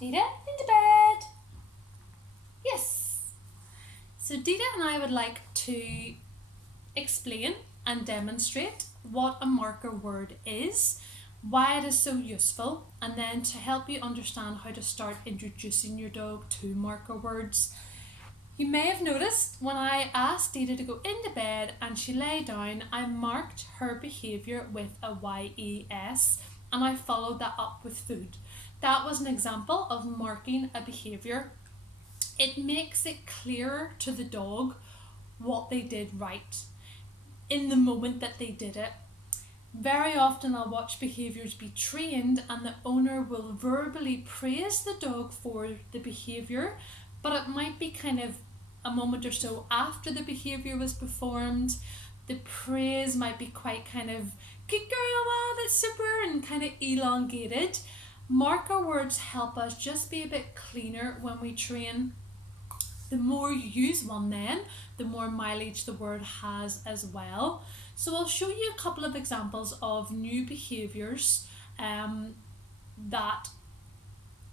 Dita, into bed. Yes. So Dita and I would like to explain and demonstrate what a marker word is, why it is so useful, and then to help you understand how to start introducing your dog to marker words. You may have noticed when I asked Dita to go into bed and she lay down, I marked her behaviour with a YES and I followed that up with food. That was an example of marking a behaviour. It makes it clearer to the dog what they did right in the moment that they did it. Very often I'll watch behaviours be trained and the owner will verbally praise the dog for the behaviour, but it might be kind of a moment or so after the behaviour was performed. The praise might be quite kind of, good girl, wow, that's super, and kind of elongated. Marker words help us just be a bit cleaner when we train. The more you use one then, the more mileage the word has as well. So I'll show you a couple of examples of new behaviours that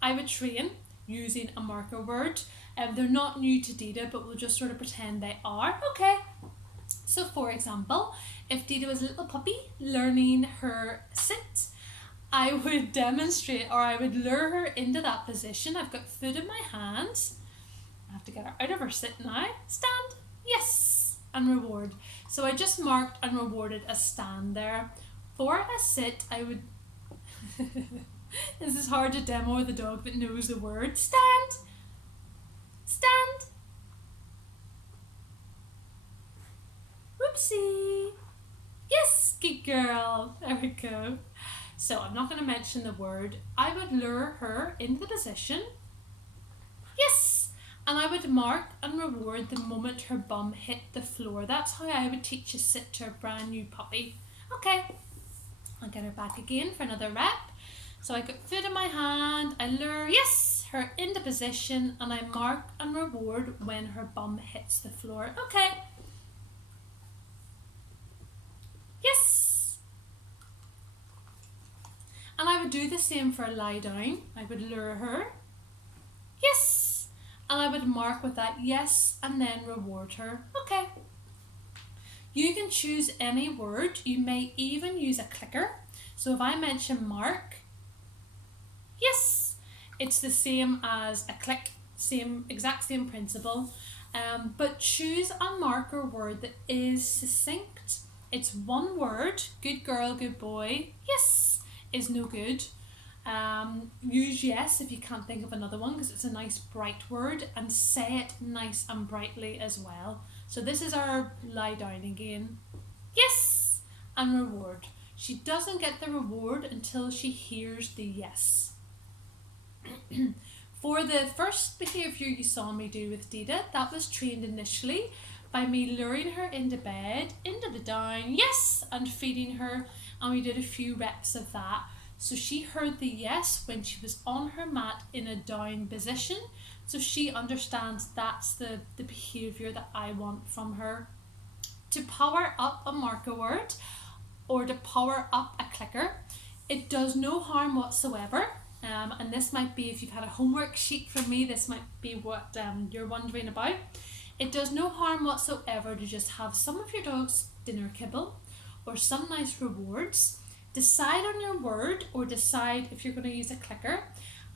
I would train using a marker word. They're not new to Dita, but we'll just sort of pretend they are. Okay. So for example, if Dita was a little puppy learning her sit, I would demonstrate, or I would lure her into that position. I've got food in my hands. I have to get her out of her sit now. Stand. Yes. And reward. So I just marked and rewarded a stand there. For a sit, I would... This is hard to demo with a dog that knows the word. Stand. Stand. Whoopsie. Yes, good girl. There we go. So I'm not going to mention the word. I would lure her into the position. Yes. And I would mark and reward the moment her bum hit the floor. That's how I would teach a sit to a brand new puppy. Okay. I'll get her back again for another rep. So I got food in my hand, I lure, yes, her into position, and I mark and reward when her bum hits the floor. Okay. Yes. And I would do the same for a lie down. I would lure her. Yes. And I would mark with that yes and then reward her. Okay. You can choose any word. You may even use a clicker. So if I mention mark, yes, it's the same as a click, exact same principle, but choose a marker word that is succinct. It's one word. Good girl, good boy. Yes is no good. Use yes if you can't think of another one because it's a nice bright word, and say it nice and brightly as well. So this is our lie down again. Yes, and reward. She doesn't get the reward until she hears the yes. For the first behaviour you saw me do with Dita, that was trained initially by me luring her into bed, into the down, yes, and feeding her, and we did a few reps of that. So she heard the yes when she was on her mat in a down position, so she understands that's the behaviour that I want from her. To power up a marker word or to power up a clicker, it does no harm whatsoever. And this might be, if you've had a homework sheet from me, this might be what you're wondering about. It does no harm whatsoever to just have some of your dog's dinner kibble or some nice rewards. Decide on your word, or decide if you're going to use a clicker,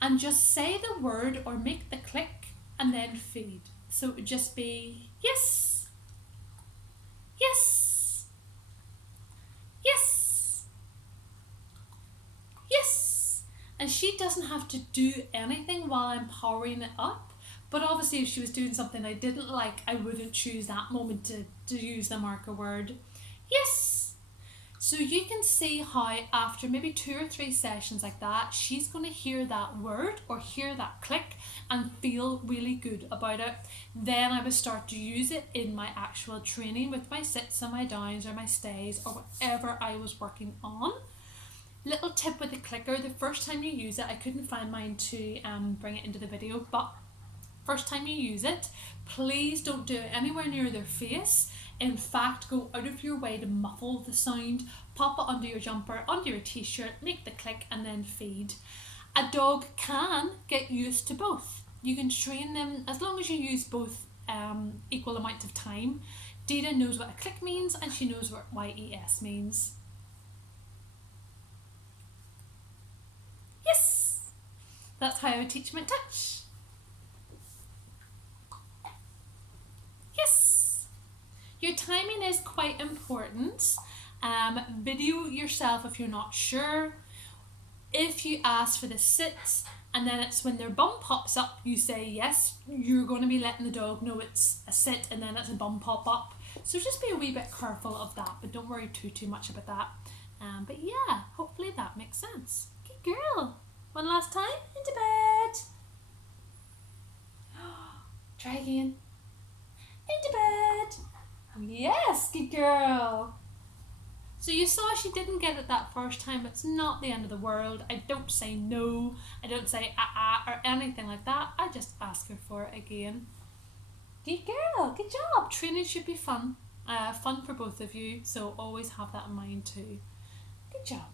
and just say the word or make the click and then feed. So it would just be yes, yes, yes, yes. And she doesn't have to do anything while I'm powering it up. But obviously if she was doing something I didn't like, I wouldn't choose that moment to use the marker word. Yes. So you can see how after maybe 2 or 3 sessions like that, she's going to hear that word or hear that click and feel really good about it. Then I would start to use it in my actual training with my sits and my downs or my stays or whatever I was working on. Little tip with the clicker, the first time you use it, I couldn't find mine to bring it into the video, but first time you use it, please don't do it anywhere near their face. In fact, go out of your way to muffle the sound, pop it under your jumper, under your t-shirt, make the click and then feed. A dog can get used to both. You can train them as long as you use both equal amount of time. Dita knows what a click means and she knows what YES means. Yes! That's how I would teach them at touch. Yes! Your timing is quite important. Video yourself if you're not sure. If you ask for the sit and then it's when their bum pops up, you say yes, you're going to be letting the dog know it's a sit and then it's a bum pop up. So just be a wee bit careful of that, but don't worry too much about that. But yeah, hopefully that makes sense. Good girl. One last time. Into bed. Try again. Into bed. Yes, good girl. So you saw she didn't get it that first time. It's not the end of the world. I don't say no. I don't say or anything like that. I just ask her for it again. Good girl. Good job. Training should be fun. Fun for both of you. So always have that in mind too. Good job.